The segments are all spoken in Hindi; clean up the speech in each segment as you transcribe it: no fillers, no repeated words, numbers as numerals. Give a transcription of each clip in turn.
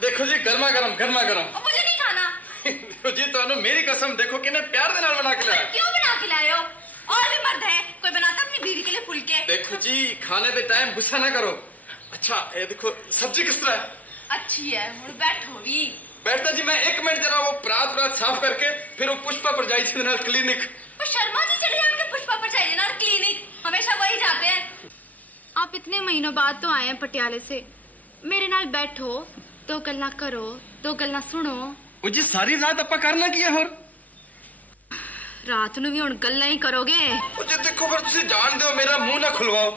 देखो जी गर्मा गर्म मुझे नहीं खाना। देखो जी तो मेरी कसम देखो कि प्यार दे नाल बना के लाया। क्यों बना के लाए हो? और भी मर्द है, कोई बनाता अपनी बीवी के लिए फुलके। देखो जी खाने दे टाइम गुस्सा ना करो। अच्छा ये देखो सब्जी किस तरह है? अच्छी है, मुड़ बैठो भी। बैठता जी मैं 1 मिनट जरा वो परात साफ करके फिर वो पुष्पा पर जाई थी नाल क्लिनिक। तो शर्मा जी चले जाएंगे पुष्पा पर जाइए ना क्लिनिक, हमेशा वही जाते हैं। आप इतने महीनों बाद तो आए हैं पटियाले से, मेरे नाल बैठो, 2 गल्ला करो, 2 गल्ला सुनो। ओ जी सारी रात अपा करना की है होर? रात नू भी हुण गल्ला ही करोगे। ओ जी देखो फिर तुसी जान दो मेरा मुंह ना खुलवाओ।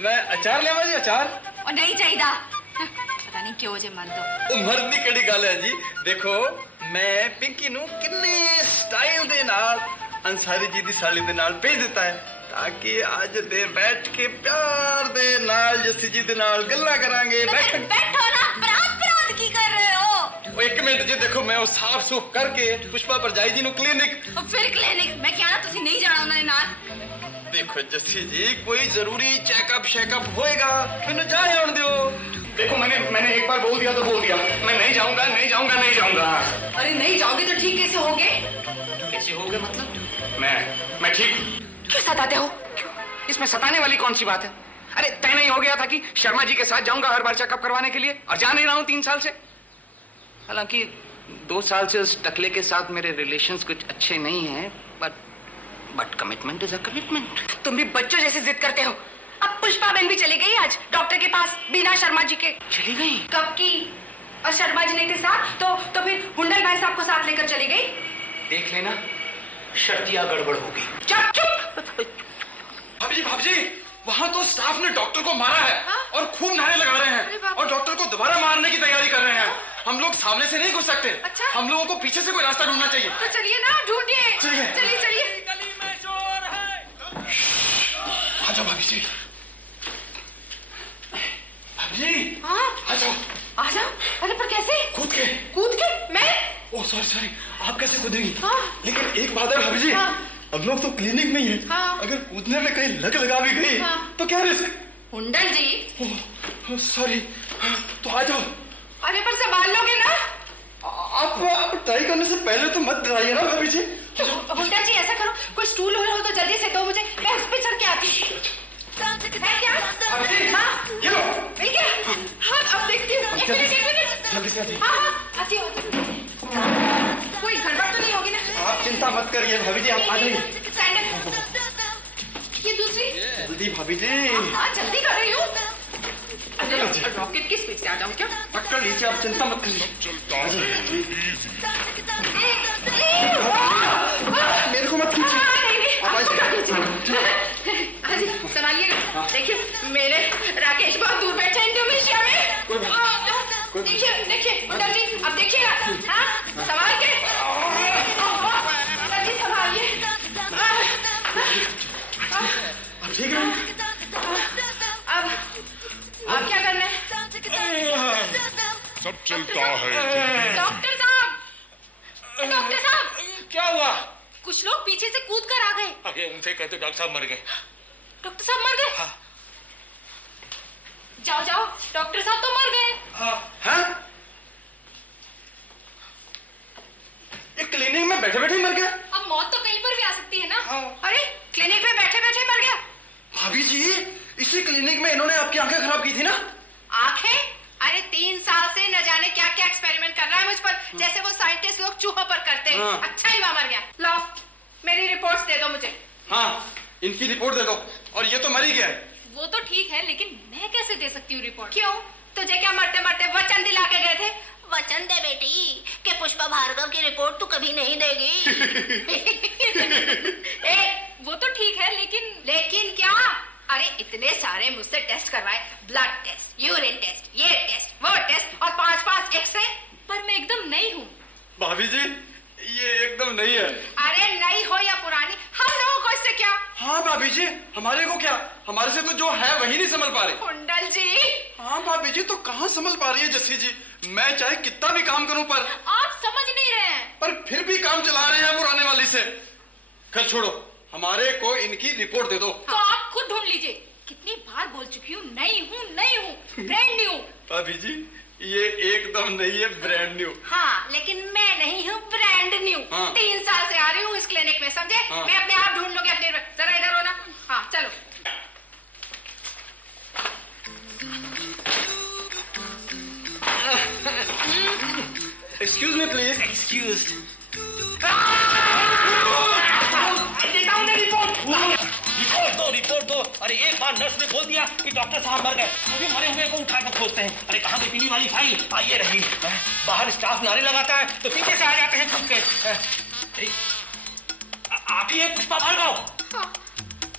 मैं अचार लेवा जी अचार? और नहीं चाहिए। पता नहीं क्यों जे मर्द। ओ मर्द दी केड़ी गल है जी। देखो मैं पिंकी नू किन्ने स्टाइल दे नाल अंसारी जी दी साली दे नाल भेज दिता है ताकि आज दे बैठ के प्यार दे नाल जस्सी जी दे नाल गल्ला करांगे। बैठो ना, परात की कर रहे हो? ओ 1 मिनट जी देखो मैं वो साफ सूफ करके पुष्पा पर जाई जी नु क्लिनिक। और फिर क्लिनिक मैं क्या ना तुसी नहीं जाना उन्हें नाल। देखो जस्सी जी कोई जरूरी चेकअप शेकअप होएगा मैंने जाए आने दो। देखो मैंने एक बार बोल दिया तो बोल दिया, मैं नहीं जाऊंगा। अरे नहीं जाओगे तो ठीक कैसे होगे? कैसे होगे मतलब? मैं ठीक हूँ। क्यों सताते हो? इसमें सताने वाली कौन सी बात है? अरे तय नहीं हो गया था कि शर्मा जी के साथ जाऊंगा हर बार चेकअप करवाने के लिए, और जा नहीं रहा हूँ 3 साल से। हालांकि 2 साल से उस टकले के साथ मेरे रिलेशंस कुछ अच्छे नहीं हैं, but commitment is a commitment. तुम भी बच्चों जैसे जिद करते हो। अब पुष्पा बहन भी चली गई आज डॉक्टर के पास बिना शर्मा जी के। चली गई? कब की? और शर्मा जी नहीं थे साथ तो फिर हुंडल भाई साहब को साथ लेकर चली गई। देख लेना शर्तिया गड़बड़ होगी। चुप। भाभी जी वहाँ तो स्टाफ ने डॉक्टर को मारा है। हाँ? और खूब नारे लगा रहे अरे हैं बाप। और डॉक्टर को दोबारा मारने की तैयारी कर रहे हैं। हम लोग सामने से नहीं घुस सकते। अच्छा? हम लोगों को पीछे से कोई रास्ता ढूंढना चाहिए। तो चलिए ना, ढूंढिए। चलिए। चलिए। आ जाओ भाभी जी। भाभी जी हाँ? आ जाओ। आ जाओ। अरे पर कैसे? कूद के। मैं? ओ सॉरी आप कैसे कूदेंगी? हाँ। लेकिन एक बात है भाभी जी। हाँ। अब लोग तो क्लिनिक में ही है। हाँ। अगर कूदने में कहीं लगा भी गई हाँ। तो क्या रिस्क? हुंडल जी। सॉरी तो आ जाओ। अरे पर संभाल लोगे ना? आप ट्राई करने से पहले तो मत डराइए ना भाभी जी। हुंडल जी ऐसा करो, कोई स्टूल हो तो जल्दी से दो मुझे, मैं उस पे चढ़ के आती हूँ। है क्या? भाभी जी, हाँ? ये लो। मिल गया? हाँ अब देखती हूँ। एक मिनट। जल्दी से आती। हाँ आती हूँ। कोई गड़बड़ तो नहीं होगी ना? आप चिंता मत करिए भाभी जी, आप आ जाइए। सैंडल। ये दूसरी? जल्दी भाभी जी। हाँ जल्दी कर रही हूँ। अरे रॉकेट की स्पीड से आ जाऊँ क्या? पकड़ लीजिए, आप चिंता मत करिए। मेरे को मत खींचिए। आप आ जाइए। संभालिएगा। देखिए मेरे राकेश बहुत दूर बैठे हैं इंडोनेशिया में। देखिए हुंडल जी अब देखिएगा। हाँ संभाल के। हुंडल जी संभालिए। आप ठीक है? अब क्या करना है? सब चलता है। डॉक्टर साहब क्या हुआ? कुछ लोग पीछे से कूद कर आ गए। अरे उनसे कहते डॉक्टर साहब मर गए। डॉक्टर साहब मर गए? हाँ। जाओ डॉक्टर साहब तो मर गए। हाँ? ये क्लिनिक में बैठे बैठे मर गया? अब मौत तो कहीं पर भी आ सकती है ना? हाँ। अरे क्लिनिक में बैठे बैठे मर गया? भाभी जी इसी क्लिनिक में इन्होंने आपकी आंखें खराब की थी ना? आंखें? अरे 3 साल से न जाने क्या क्या एक्सपेरिमेंट कर रहा है मुझ पर, जैसे वो साइंटिस्ट लोग चूहों पर करते हैं। हाँ। अच्छा ही वहां मर गया। लो मेरी रिपोर्ट्स दे दो मुझे। हाँ इनकी रिपोर्ट दे दो। और ये तो मर ही गया है। वो तो ठीक है, लेकिन मैं कैसे दे सकती हूँ रिपोर्ट? क्यों? तुझे क्या मरते मरते वचन दिला के गए थे? वचन दे बेटी कि पुष्पा भार्गव की रिपोर्ट तू कभी नहीं देगी। वो तो ठीक है, लेकिन क्या? अरे इतने सारे मुझसे टेस्ट करवाए, ब्लड टेस्ट, यूरिन टेस्ट, ये टेस्ट, वो टेस्ट और 5 एक्सरे, पर मैं एकदम नई हूँ। भाभी जी ये एकदम नहीं है। अरे नई हो या पुरानी, हम लोगों को इससे क्या? हाँ भाभी जी हमारे को क्या, हमारे से तो जो है वही नहीं संभल पा रहे। कुंडल जी। हाँ भाभी जी तो कहाँ संभल पा रही है जस्सी जी। मैं चाहे कितना भी काम करूं पर आप समझ नहीं रहे हैं। पर फिर भी काम चला रहे हैं पुराने वाली से। खैर छोड़ो, हमारे को इनकी रिपोर्ट दे दो। तो आप खुद ढूंढ लीजिए। कितनी बार बोल चुकी हूँ, नहीं हूँ ब्रांड न्यू। भाभी जी ये एकदम नहीं है, ब्रांड न्यू। हाँ, लेकिन मैं नहीं हूँ ब्रांड न्यू। हाँ। 3 साल से आ रही हूँ इस क्लिनिक में, समझे? हाँ। मैं अपने आप ढूंढ लूंगी अपने, जरा इधर हो ना। हाँ चलो। Excuse me please. Excuse. Report दो। अरे एक बार नर्स ने बोल दिया कि डॉक्टर साहब मर गए, अभी मरे हुए को उठा कर खोजते हैं। अरे कहाँ गई पीली वाली फाइल? ये रही। बाहर स्टाफ नारे लगाता है तो पीछे से आ जाते हैं छुप के। आप ही है पुष्पा भार्गव? हाँ,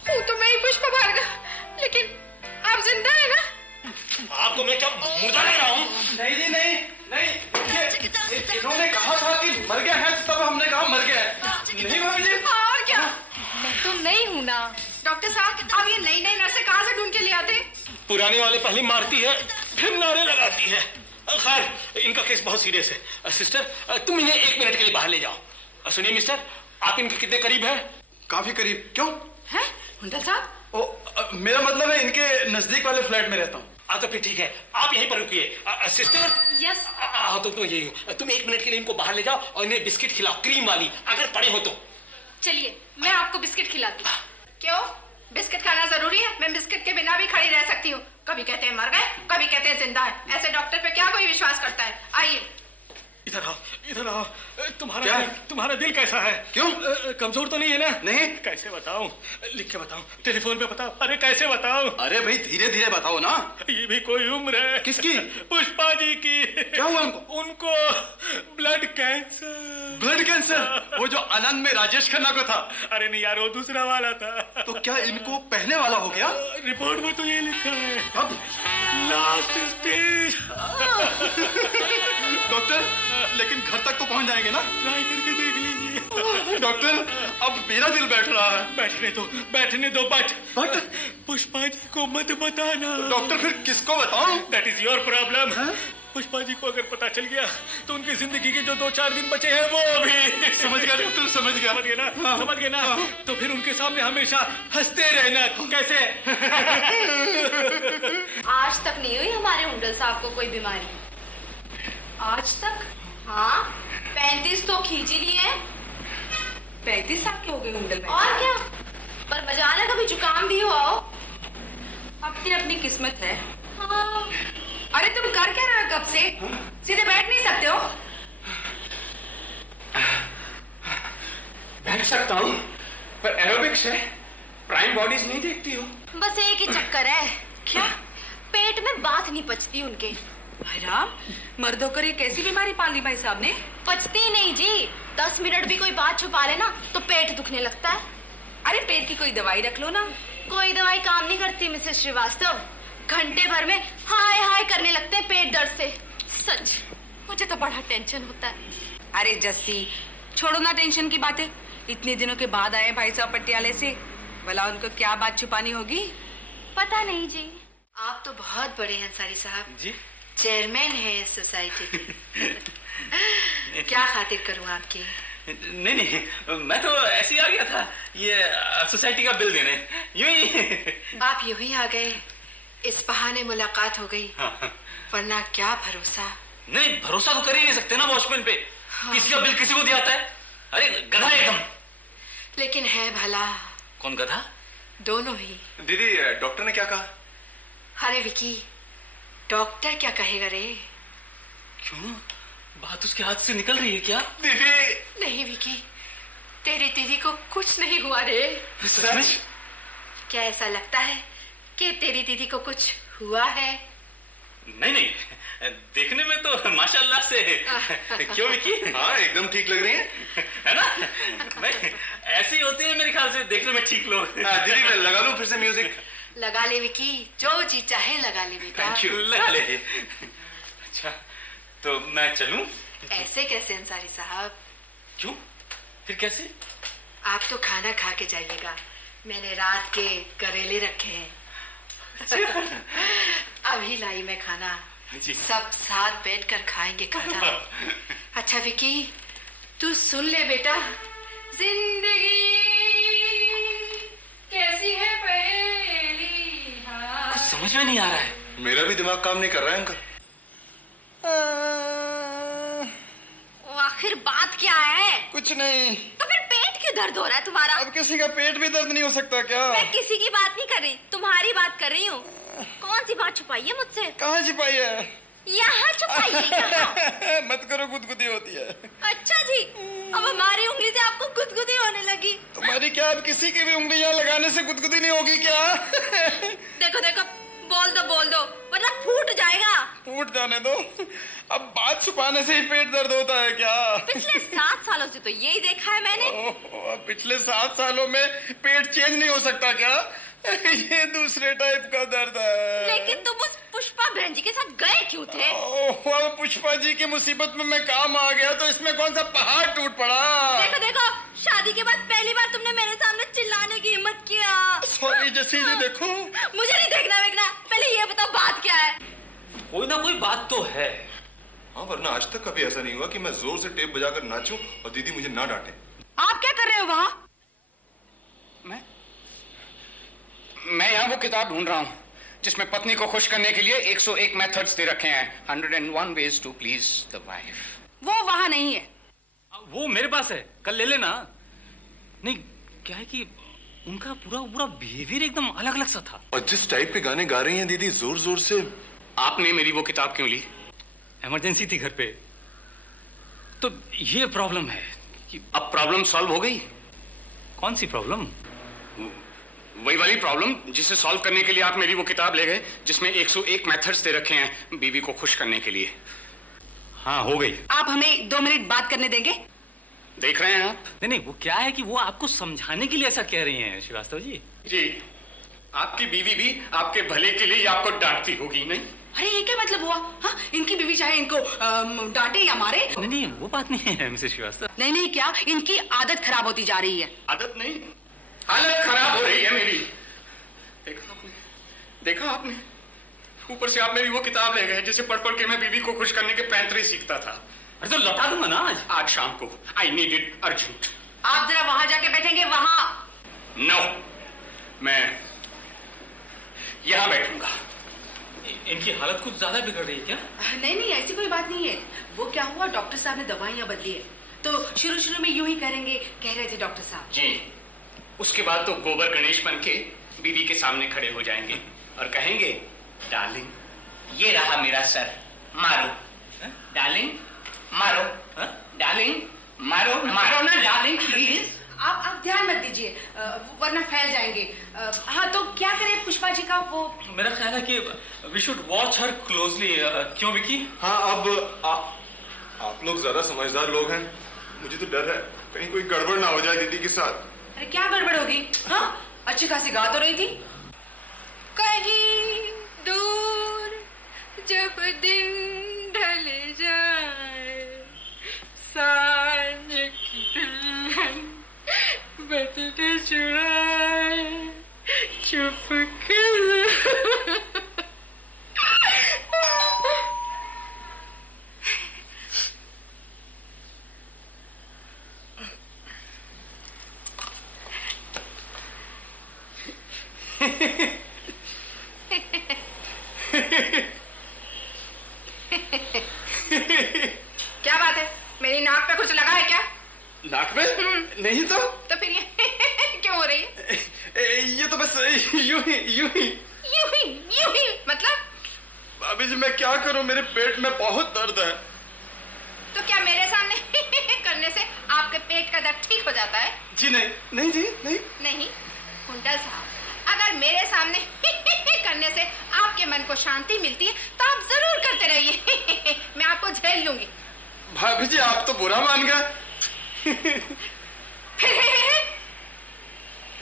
हूँ तो मैं ही पुष्पा भार्गव, लेकिन आप जिंदा है ना? आपको मैं क्या मुर्दा लग रहा हूँ? नहीं जी, नहीं नहीं, इन्होंने कहा था कि मर गया है, तब हमने कहा मर गया है। नहीं भाभी जी। और क्या, मैं तो नहीं हूँ ना। डॉक्टर साहब, अब ये नई नई नर्सें कहाँ से ढूंढ के ले आते? पुराने वाले पहले मारती है फिर नारे लगाती है। खैर इनका केस बहुत सीरियस है। सिस्टर तुम इन्हें 1 मिनट के लिए बाहर ले जाओ। सुनिए मिस्टर, आप इनके कितने करीब हैं? काफी करीब। क्यों? हैं? हुंडल साहब? मेरा मतलब है इनके नजदीक वाले फ्लैट में रहता हूँ। तो फिर ठीक है, आप यहीं पर रुकिए। सिस्टर। यस। तो यही हो, तुम 1 मिनट के लिए इनको बाहर ले जाओ और इन्हें बिस्किट खिलाओ, क्रीम वाली, अगर पड़े हो तो। चलिए, मैं आपको बिस्किट खिलाती हूँ। क्यों? बिस्किट खाना जरूरी है? मैं बिस्किट के बिना भी खड़ी रह सकती हूँ। कभी कहते हैं मर गए, कभी कहते हैं जिंदा है। ऐसे डॉक्टर पे क्या कोई विश्वास करता है? आइए। इधर आओ, इधर आओ। क्या? तुम्हारा दिल कैसा है? क्यों? कमजोर तो नहीं है ना? नहीं। कैसे बताऊं? लिख के बताऊं? टेलीफोन पे बताओ? अरे कैसे बताऊं? अरे भाई धीरे धीरे बताओ ना। ये भी कोई उम्र है? किसकी? पुष्पा जी की। क्या हुआ उनको? उनको ब्लड कैंसर। Blood cancer? वो जो आनंद में राजेश खन्ना को था? अरे नहीं यार, वो दूसरा वाला था। तो क्या इनको पहले वाला हो गया? रिपोर्ट में तो ये लिखा है, अब लास्ट स्टेज। डॉक्टर, लेकिन घर तक तो पहुंच जाएंगे ना? ट्राई करके देख लीजिए। डॉक्टर, अब मेरा दिल बैठ रहा है। बैठने दो बट बट पुष्पा जी को मत बताना। डॉक्टर फिर किसको बताऊं? That is your problem. Pushpa ji को अगर पता चल गया तो उनकी जिंदगी के जो 2-4 दिन बचे हैं वो भी। समझ गया डॉक्टर, समझ गया। समझ गए ना? समझ गए ना? तो फिर उनके सामने हमेशा हंसते रहना। कैसे? आज तक नहीं हुई हमारे हुंडल साहब को कोई बीमारी। आज तक? हाँ, 35 तो खींच ही लिए हैं। 35 साल के हो गए हुंडल में। और क्या, पर बजाना कभी जुकाम भी हो। अपनी अपनी किस्मत है। हाँ। अरे तुम कर क्या रहे हो कब से? सीधे बैठ नहीं सकते हो? बैठ सकता हूँ, पर एरोबिक्स है, प्राइम बॉडीज नहीं देखती हो। बस एक ही चक्कर है। क्या? पेट में बात नहीं पचती उनके। राम, मर्दों को ये कैसी बीमारी पाल ली भाई साहब ने? पचती नहीं जी, 10 मिनट भी कोई बात छुपा ले ना तो पेट दुखने लगता है। अरे पेट की कोई दवाई रख लो ना। कोई दवाई काम नहीं करती मिसेस श्रीवास्तव। घंटे भर में हाय हाय करने लगते हैं पेट दर्द से। सच, मुझे तो बड़ा टेंशन होता है। अरे जस्सी, छोड़ो ना टेंशन की बातें। इतने दिनों के बाद आए भाई साहब पटियाले से, भला उनको क्या बात छुपानी होगी? पता नहीं जी। आप तो बहुत बड़े हैं अंसारी साहब जी। चेयरमैन है इस सोसाइटी के। क्या खातिर करूं आपकी? नहीं नहीं, मैं तो ऐसे ही आ गया था ये सोसाइटी का बिल देने, यूं ही। आप यूं ही आ गए, इस बहाने मुलाकात हो गई। हाँ। वरना क्या भरोसा। नहीं, भरोसा तो कर ही नहीं सकते ना वॉचमैन पे। किसी का बिल किसी को दियाता है? अरे गधा एकदम। लेकिन है भला। कौन गधा? दोनों ही। दीदी, डॉक्टर ने क्या कहा? अरे विकी, डॉक्टर क्या कहेगा रे? क्यों, बात उसके हाथ से निकल रही है क्या? दीदी। नहीं विकी, तेरी दीदी को कुछ नहीं हुआ रे। सच? क्या ऐसा लगता है कि तेरी दीदी को कुछ हुआ है? नहीं नहीं, देखने में तो माशाल्लाह से। क्यों विकी? हाँ, एकदम ठीक लग रही है। है ना? नहीं, ऐसी होती है मेरे ख्याल से, देखने में ठीक लोग। दीदी, मैं लगा लूं फिर से म्यूजिक? लगा ले विकी, जो जी चाहे लगा ले बेटा। थैंक यू, लगा ले। अच्छा, तो मैं चलूं? ऐसे कैसे अंसारी साहब? क्यों, फिर कैसे? आप तो खाना खा के जाइएगा, मैंने रात के करेले रखे हैं। अभी लाई मैं खाना, जी। सब साथ बैठकर खाएंगे खाना। अच्छा विकी, तू सुन ले बेटा। जिंदगी कैसी है पहेली। कुछ समझ में नहीं आ रहा है। मेरा भी दिमाग काम नहीं कर रहा है अंकल। कुछ नहीं। तो फिर पेट क्यों दर्द हो रहा है तुम्हारा? अब किसी का पेट भी दर्द नहीं हो सकता क्या? मैं किसी की बात नहीं कर रही, तुम्हारी बात कर रही हूँ। कौन सी बात छुपाई है मुझसे? कहाँ छिपाई है? यहाँ छुपाई है, यहाँ। मत करो, गुदगुदी होती है। अच्छा जी, अब हमारी उंगली से आपको गुदगुदी होने लगी। तुम्हारी क्या अब किसी की भी उंगलियां लगाने से गुदगुदी नहीं होगी क्या? देखो देखो, बोल दो वरना फूट जाएगा। फूट जाने दो। अब बात छुपाने से ही पेट दर्द होता है क्या? पिछले 7 सालों से तो यही देखा है मैंने। अब पिछले 7 सालों में पेट चेंज नहीं हो सकता क्या? ये दूसरे टाइप का दर्द है। लेकिन तुम उस पुष्पा बहन जी के साथ गए क्यों थे? अब पुष्पा जी की मुसीबत में मैं काम आ गया तो इसमें कौन सा पहाड़ टूट पड़ा? देखो देखो, शादी के बाद पहली बार तुमने मेरे सामने चिल्लाने की हिम्मत किया। सॉरी जसी जी, देखो मुझे नहीं देखना, पहले ये बताओ बात क्या है? कोई ना कोई बात तो है। हाँ, वरना आज तक कभी ऐसा नहीं हुआ कि मैं जोर से टेप बजाकर नाचूं और दीदी मुझे ना डांटे। आप क्या कर रहे हो वहाँ? मैं यहाँ वो किताब ढूंढ रहा हूँ जिसमें पत्नी को खुश करने के लिए 101 मेथड्स दे रखे हैं। 101 ways to please the wife। वो वहाँ नहीं है। वो मेरे पास है, कल ले लेना। नहीं, क्या है कि उनका पूरा बिहेवियर एकदम अलग अलग सा था। और जिस टाइप के गाने गा रही हैं दीदी जोर जोर से। आपने मेरी वो किताब क्यों ली? इमरजेंसी थी घर पे, तो ये प्रॉब्लम है कि अब प्रॉब्लम सॉल्व हो गई? कौन सी प्रॉब्लम? वही वाली प्रॉब्लम जिसे सॉल्व करने के लिए आप मेरी वो किताब ले गए जिसमें 101 मेथड्स दे रखे हैं बीवी को खुश करने के लिए। हाँ, हो गई। आप हमें 2 मिनट बात करने देंगे? देख रहे हैं आप? नहीं, वो क्या है कि वो आपको समझाने के लिए ऐसा कह रही हैं श्रीवास्तव जी। जी, आपकी बीवी भी आपके भले के लिए आपको डांटती होगी, नहीं? अरे ये क्या मतलब हुआ? हाँ, इनकी बीवी चाहे इनको डांटे या मारे। नहीं, वो बात नहीं है मिसेस श्रीवास्तव। नहीं, क्या इनकी आदत खराब होती जा रही है। आदत नहीं, हालत खराब हो रही है मेरी। देखा आपने? ऊपर से आप मेरी वो किताब ले गए जिसे पढ़ के मैं बीवी को खुश करने के पैंतरे सीखता था। अरे तो लौटा दूंगा ना आज शाम को। I need it urgent. आप जरा वहां जाके बैठेंगे, वहां। नो, मैं यहां बैठूंगा। इनकी हालत कुछ ज्यादा बिगड़ रही है क्या? नहीं, ऐसी कोई बात नहीं है। वो क्या हुआ, डॉक्टर साहब ने दवाइयां बदली है, तो शुरू में यूं ही करेंगे, कह रहे थे डॉक्टर साहब जी। उसके बाद तो गोबर गणेश बन के बीवी के सामने खड़े हो जाएंगे और कहेंगे, डार्लिंग, ये रहा मेरा सर, मारो। डार्लिंग, मारो। डार्लिंग, मारो ना डार्लिंग, प्लीज। आप ध्यान मत दीजिए, वरना फैल जाएंगे। हाँ, तो क्या करें पुष्पा जी का? वो मेरा ख्याल है कि we should watch her closely. क्यों विकी? हाँ, अब आप लोग ज्यादा समझदार लोग हैं। मुझे तो डर है कहीं कोई गड़बड़ ना हो जाए दीदी के साथ। अरे क्या गड़बड़ होगी? हाँ, अच्छी खासी गा तो रही थी। कहीं दूर जब दिन ढल जाए, सांझ की दुल्हन बदले चुराए, चुप कर। क्या बात है, मेरी नाक पे कुछ लगा है क्या? नाक में? नहीं तो फिर ये क्यों हो रही है? ये तो बस यूं ही मतलब? भाभी जी, मैं क्या करूं, मेरे पेट में बहुत दर्द है। तो क्या मेरे सामने करने से आपके पेट का दर्द ठीक हो जाता है? जी नहीं जी, नहीं कुंडल साहब, अगर मेरे सामने करने से आपके मन को शांति मिलती है तो आप जरूर करते रहिए। मैं आपको झेल लूंगी। भाभी जी, आप तो बुरा मान गए।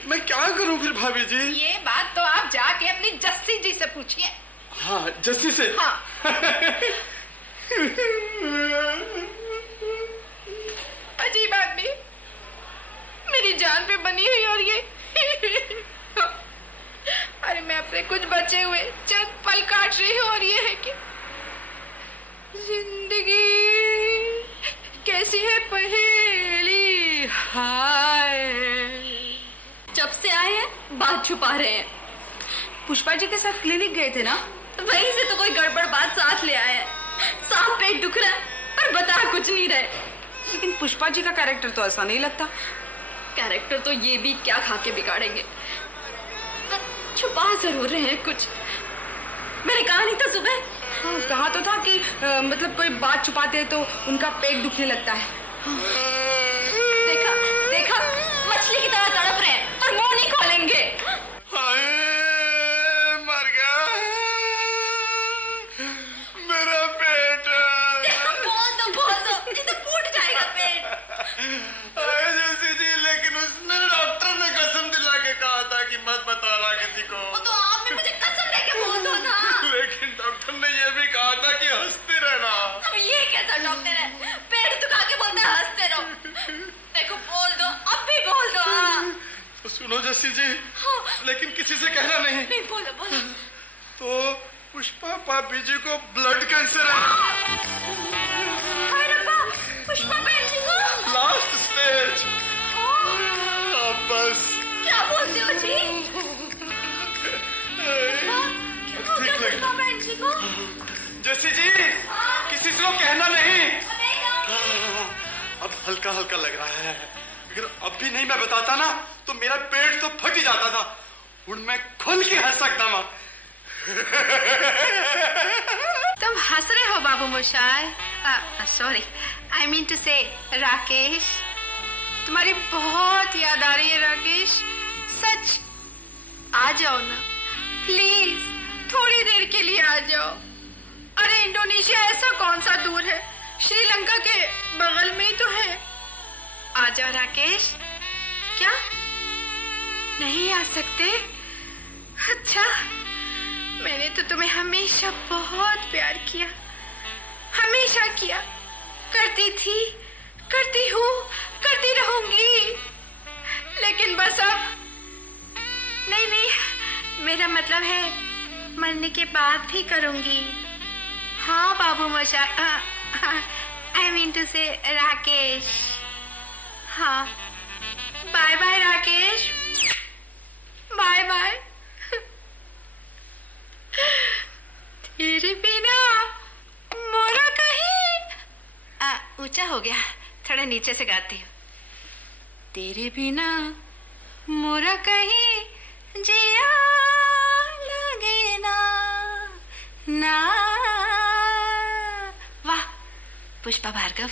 मैं क्या करूं फिर भाभी जी? ये बात तो आप जाके अपनी जस्सी जी से पूछिए। हाँ, जस्सी से? हाँ। अजीब आदमी, मेरी जान पे बनी हुई, और ये अरे मैं अपने कुछ बचे हुए चंद पल काट रही हूँ, और ये है कि जिंदगी कैसी है पहेली, हाय। जब से आए हैं बात छुपा रहे हैं। पुष्पा जी के साथ क्लिनिक गए थे ना? वहीं से तो कोई गड़बड़ बात साथ ले आए हैं। साफ पेट दुख रहा है और बता कुछ नहीं रहे। लेकिन पुष्पा जी का कैरेक्टर तो ऐसा नहीं लगता। कैरेक्टर तो ये भी क्या खा के बिगाड़ेंगे, पर छुपा जरूर रहे हैं कुछ। मैंने कहा नहीं था सुबह? हाँ, कहा तो था कि मतलब कोई बात छुपाते हैं तो उनका पेट दुखने लगता है। देखा देखा, मछली की तरह तड़प रहे हैं और मुंह नहीं खोलेंगे। हाय, मर गया मेरा पेट। बोल दो, नहीं तो फूट जाएगा पेट। हाय जैसी जी, लेकिन उसने डॉक्टर ने कसम दिला के कहा था कि मत बताना किसी को। वो तो आपने मुझे कसम दे के बोल दो ना। लेकिन डॉक्टर ने ये भी कहा था कि हंसते रहना। अब ये कैसा डॉक्टर है, पेट दुखा के बोलता है हंसते रहो। देखो बोल दो, अब भी बोल दो। हाँ। तो सुनो जस्सी जी, लेकिन किसी से कहना नहीं। नहीं, बोलो बोलो। तो पुष्पा भाभी जी को ब्लड कैंसर है। अरे बाप, पुष्पा बहन जी को लास्ट स्टेज। अब बस क्या बोलते हो जी? ठीक लग पुष्पा बहन जी को जस्सी जी, किसी से कहना नहीं। अब हल्का हल्का लग रहा है, अगर अब भी नहीं मैं बताता ना तो मेरा पेट तो फट ही जाता था। ਹੁਣ मैं खुल के हंस सकता हूँ। तुम हंस रहे हो बाबू मोशाय? सॉरी, आई मीन टू से राकेश। तुम्हारी बहुत याद आ रही है राकेश, सच। आ जाओ ना प्लीज, थोड़ी देर के लिए आ जाओ। अरे इंडोनेशिया ऐसा कौन सा दूर है, श्रीलंका के बगल में ही तो है। आ जाओ राकेश। क्या नहीं आ सकते? अच्छा, मैंने तो तुम्हें हमेशा बहुत प्यार किया, हमेशा किया, करती थी, करती हूँ, करती रहूंगी। लेकिन बस अब नहीं नहीं, मेरा मतलब है मरने के बाद भी करूंगी। हाँ बाबू मोशा, आई मीन टू से राकेश। हाँ, bye bye Rakesh, bye bye. तेरे बिना मोरा कहीं। ऊंचा हो गया, थोड़ा नीचे से गाती हूँ। तेरे बिना मोरा कहीं जिया लगे ना ना। वाह पुष्पा भार्गव,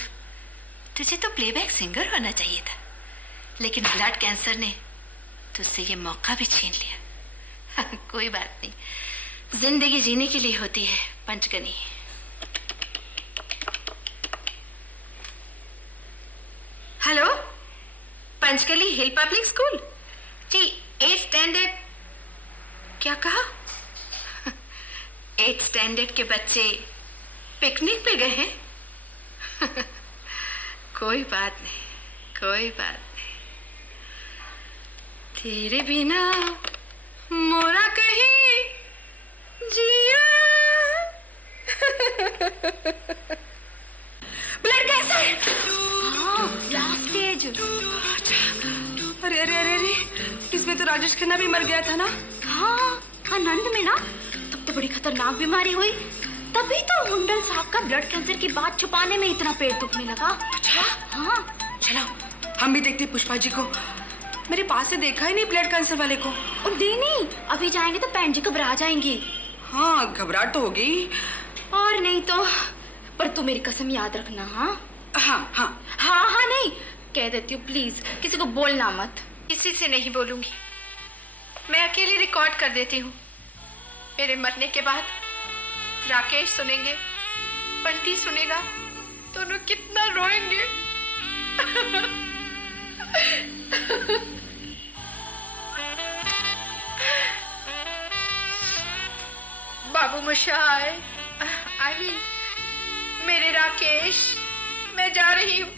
तुझे तो प्लेबैक सिंगर होना चाहिए था, लेकिन ब्लड कैंसर ने तुझसे ये मौका भी छीन लिया। कोई बात नहीं, जिंदगी जीने के लिए होती है पंचगनी। हेलो, पंचगली हिल पब्लिक स्कूल जी, 8th स्टैंडर्ड। क्या कहा? 8th स्टैंडर्ड के बच्चे पिकनिक पे गए हैं? कोई बात नहीं, कोई बात नहीं। तेरे बिना मोरा कहीं जिया। Blood cancer, last stage. अरे अरे अरे अरे, इसमें तो राजेश खन्ना भी मर गया था ना। हाँ, आनंद में ना, तब तो बड़ी खतरनाक बीमारी हुई। तभी तो हुंडल साहब का ब्लड कैंसर की बात छुपाने में इतना पेट दुखने लगा। अच्छा हाँ, चलो हम भी देखते पुष्पा जी को। मेरे पास से देखा ही नहीं ब्लड कैंसर वाले को। और नहीं, अभी जाएंगे तो बहन जी घबरा जाएंगी। हाँ, घबराहट तो हो गई। और नहीं तो, पर तू मेरी कसम याद रखना। हाँ हाँ हाँ हाँ हाँ, नहीं कह देती हूँ, प्लीज किसी को बोलना मत। किसी से नहीं बोलूंगी, मैं अकेले रिकॉर्ड कर देती हूँ। मेरे मरने के बाद राकेश सुनेंगे, बंटी सुनेगा, दोनों कितना रोएंगे। बाबू मशाय, आई मीन मेरे राकेश, मैं जा रही हूँ,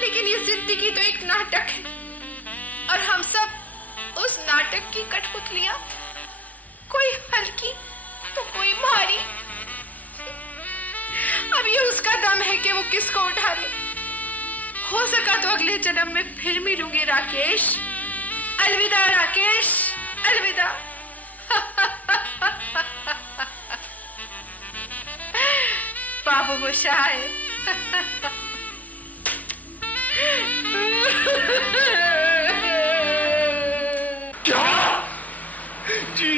लेकिन ये जिंदगी तो एक नाटक है और हम सब उस नाटक की कठपुतलियां, कोई हल्की तो कोई भारी। अब ये उसका दम है कि वो किसको उठा ले। हो सका तो अगले जन्म में फिर मिलूंगी राकेश। अलविदा राकेश, अलविदा। बाबू मोशाय। क्या? जी,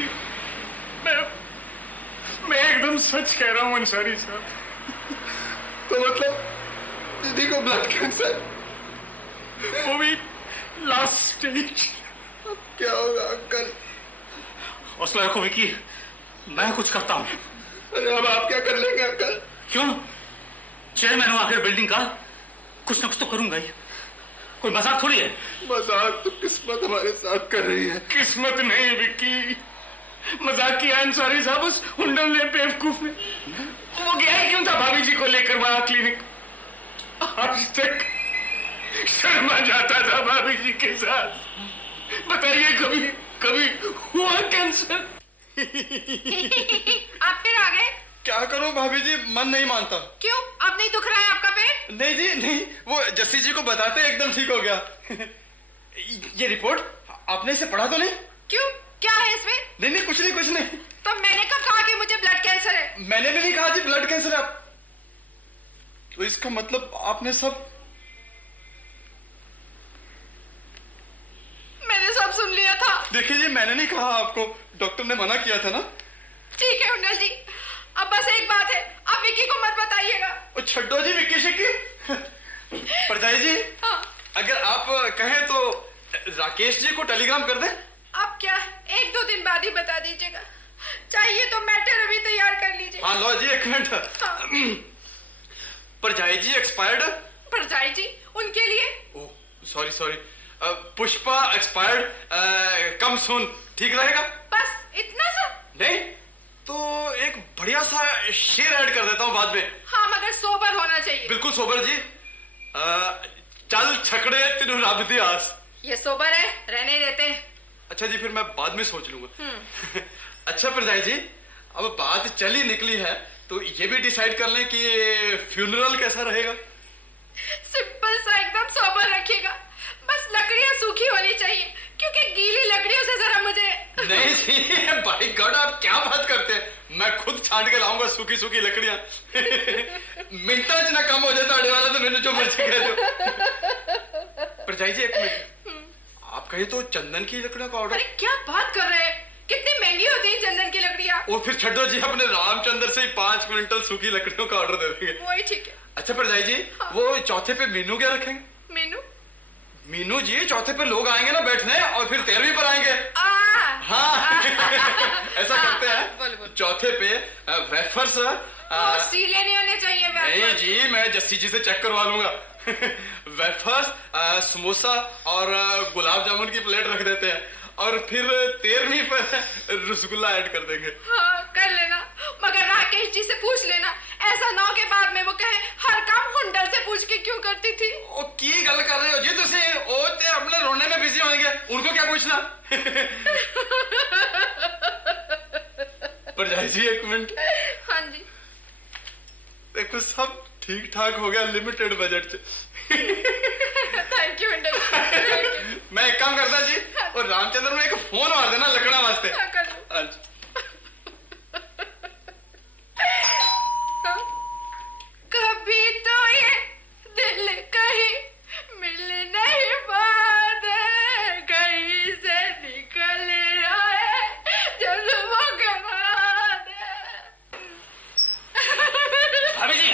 मैं एकदम सच कह रहा हूं अंसारी साहब। तो मतलब दीदी को ब्लड कैंसर? वो भी लास्ट स्टेज। अब क्या होगा अंकल? हौसला रखो विकी, मैं कुछ करता हूँ। अरे अब आप क्या कर लेंगे अंकल? क्यों? चेयरमैन हूँ आखिर बिल्डिंग का, कुछ ना कुछ तो करूंगा ही। कोई मजाक थोड़ी है। मजाक तो किस्मत हमारे साथ कर रही है। किस्मत नहीं विक्की, मजाक किया अंसारी साहब उस हुंडल ने, बेवकूफ ने। वो गया ही क्यों था भाभी जी को लेकर वहां क्लिनिक? आज तक शर्मा जाता था भाभी जी के साथ। बताइए कभी कभी हुआ कैंसर? आप फिर आ गए? क्या करूं भाभी जी, मन नहीं मानता। क्यों, अब नहीं दुख रहा है आपका पेट? नहीं जी नहीं, वो जस्सी जी को बताते एकदम ठीक हो गया। ये रिपोर्ट आपने इसे पढ़ा तो नहीं? क्यों, क्या है इसमें? नहीं नहीं, कुछ नहीं कुछ नहीं। तो मैंने कब कहा कि मुझे ब्लड कैंसर है? मैंने भी नहीं कहा जी ब्लड कैंसर है। आप तो इसका मतलब आपने सब मैंने सब सुन लिया था। देखिए जी, मैंने नहीं कहा आपको, डॉक्टर ने मना किया था ना। ठीक है हुंडल जी, अब बस एक बात है, आप विकी को मत बताइएगा। ओ छड्डो जी विक्की शिक्की। परजाई जी, हाँ। अगर आप कहें तो राकेश जी को टेलीग्राम कर दें। आप क्या 1-2 दिन बाद ही बता दीजिएगा, चाहिए तो मैटर अभी तैयार कर लीजिए। हाँ लो जी, एक मिनट। परजाई जी एक्सपायर्ड। परजाई जी उनके लिए? Oh sorry sorry, Pushpa expired, कम सुन, ठीक रहेगा? बस इतना सा? नहीं तो एक बढ़िया सा शेर ऐड कर देता हूँ बाद में। हाँ मगर सोबर होना चाहिए। बिल्कुल सोबर जी। चल छकड़े तेनू रब दी आस। ये सोबर है, रहने देते हैं। अच्छा जी, फिर मैं बाद में सोच लूंगा। अच्छा परजाई जी, अब बात चली निकली है तो ये भी डिसाइड कर लें कि फ्यूनरल कैसा रहेगा। सिंपल सा एकदम सोबर रखिएगा, बस लकड़ियां सूखी होनी चाहिए, क्योंकि गीली लकड़ियों से जरा मुझे। नहीं जी भाई गॉड, आप क्या बात करते हैं, मैं खुद छांट के लाऊंगा सूखी सूखी लकड़ियां। मिनटा च ना कम हो जाए ताड़े वाला तो मैंने जो मर्जी कह दो। परजाई जी एक मिनट, आप कहे तो चंदन की लकड़ियों का ऑर्डर। अरे क्या बात कर रहे हैं, कितनी महंगी होती है चंदन की लकड़ियां। और फिर छड्डो जी, अपने रामचंद्र से ही 5 क्विंटल सूखी लकड़ियों का ऑर्डर दे देंगे। वही ठीक है। अच्छा परजाई जी, हाँ। वो चौथे पे मीनू क्या रखेंगे? मीनू? मीनू जी, चौथे पे लोग आएंगे ना बैठने और फिर 13वीं पर आएंगे। हाँ। ऐसा करते हैं, चौथे पे वेफर्स। स्टीले नहीं होने चाहिए वेफर्स। नहीं जी, मैं जस्सी जी से चेक करवा लूंगा। वेफर्स, समोसा और गुलाब जामुन की प्लेट रख देते हैं और फिर 13वीं पर रसगुल्ला ऐड कर देंगे। हाँ कर लेना, मगर राकेश जी से पूछ लेना, ऐसा ना हो के बाद में वो कहे हर काम हुंडल से पूछ के क्यों करती थी। ओ की गल कर रहे हो जी तुसी? ओ ते अपने रोने में बिजी होंगे, उनको क्या पूछना। परजाई जी एक मिनट। हाँ जी। देखो सब ठीक ठाक हो गया लिमिटेड बजट से। Thank you Hundal. मैं एक काम करता जी, और रामचंद्र में एक फोन मार देना लकड़ा वास्ते। हाँ कर लो। हाँ जी। कभी तो ये दिल कहीं मिल नहीं पाते, कहीं से निकल आए जन्मों के बाद। भाभी जी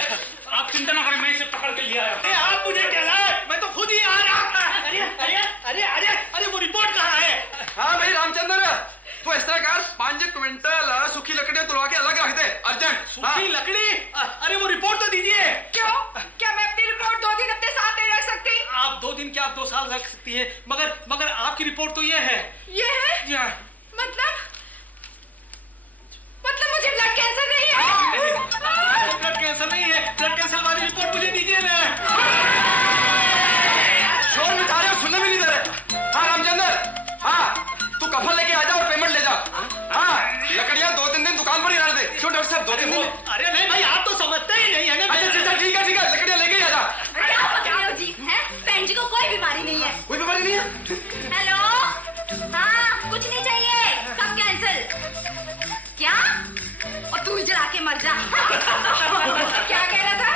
आप चिंता ना करें, मैं इसे पकड़ के लिया आया। आप मुझे क्या लाए, मैं तो खुद ही आ रहा था। अरे अरे अरे अरे अरे वो रिपोर्ट कहाँ है? हाँ भाई रामचंद्र, तो इस तरह कर 5 क्विंटल सूखी लकड़ियां तोड़वा के अलग रख दे अर्जेंट। सूखी लकड़ी? अरे वो रिपोर्ट तो दीजिए। क्यों, क्या मैं अपनी रिपोर्ट 2 दिन अपने साथ नहीं रख सकती? आप 2 दिन क्या, आप 2 साल रख सकती है, मगर मगर आपकी रिपोर्ट तो ये है। ये है? ये मतलब मुझे ब्लड कैंसर नहीं है? ब्लड कैंसर नहीं है, ब्लड कैंसर वाली रिपोर्ट मुझे दीजिए ना। शोर मिटा रहे हो, सुनने भी नहीं दे रहे। हाँ रामचंद्र, हाँ तू कफन लेके आ जा और पेमेंट ले जा। हाँ लकड़ियां 2-3 दिन दुकान पर ही रहने दे। क्यों डॉक्टर साहब 2-3 दिन? अरे नहीं भाई, आप तो समझते ही नहीं है ना। अच्छा ठीक है, लकड़ियां लेके ही आ जा। क्या बता रहे हो जी? हैं? बहन जी को कोई बीमारी नहीं है। कोई बीमारी नहीं है? हेलो, हाँ कुछ नहीं चाहिए, सब कैंसिल। क्या? और तू जला के मर जा। क्या कह रहा था?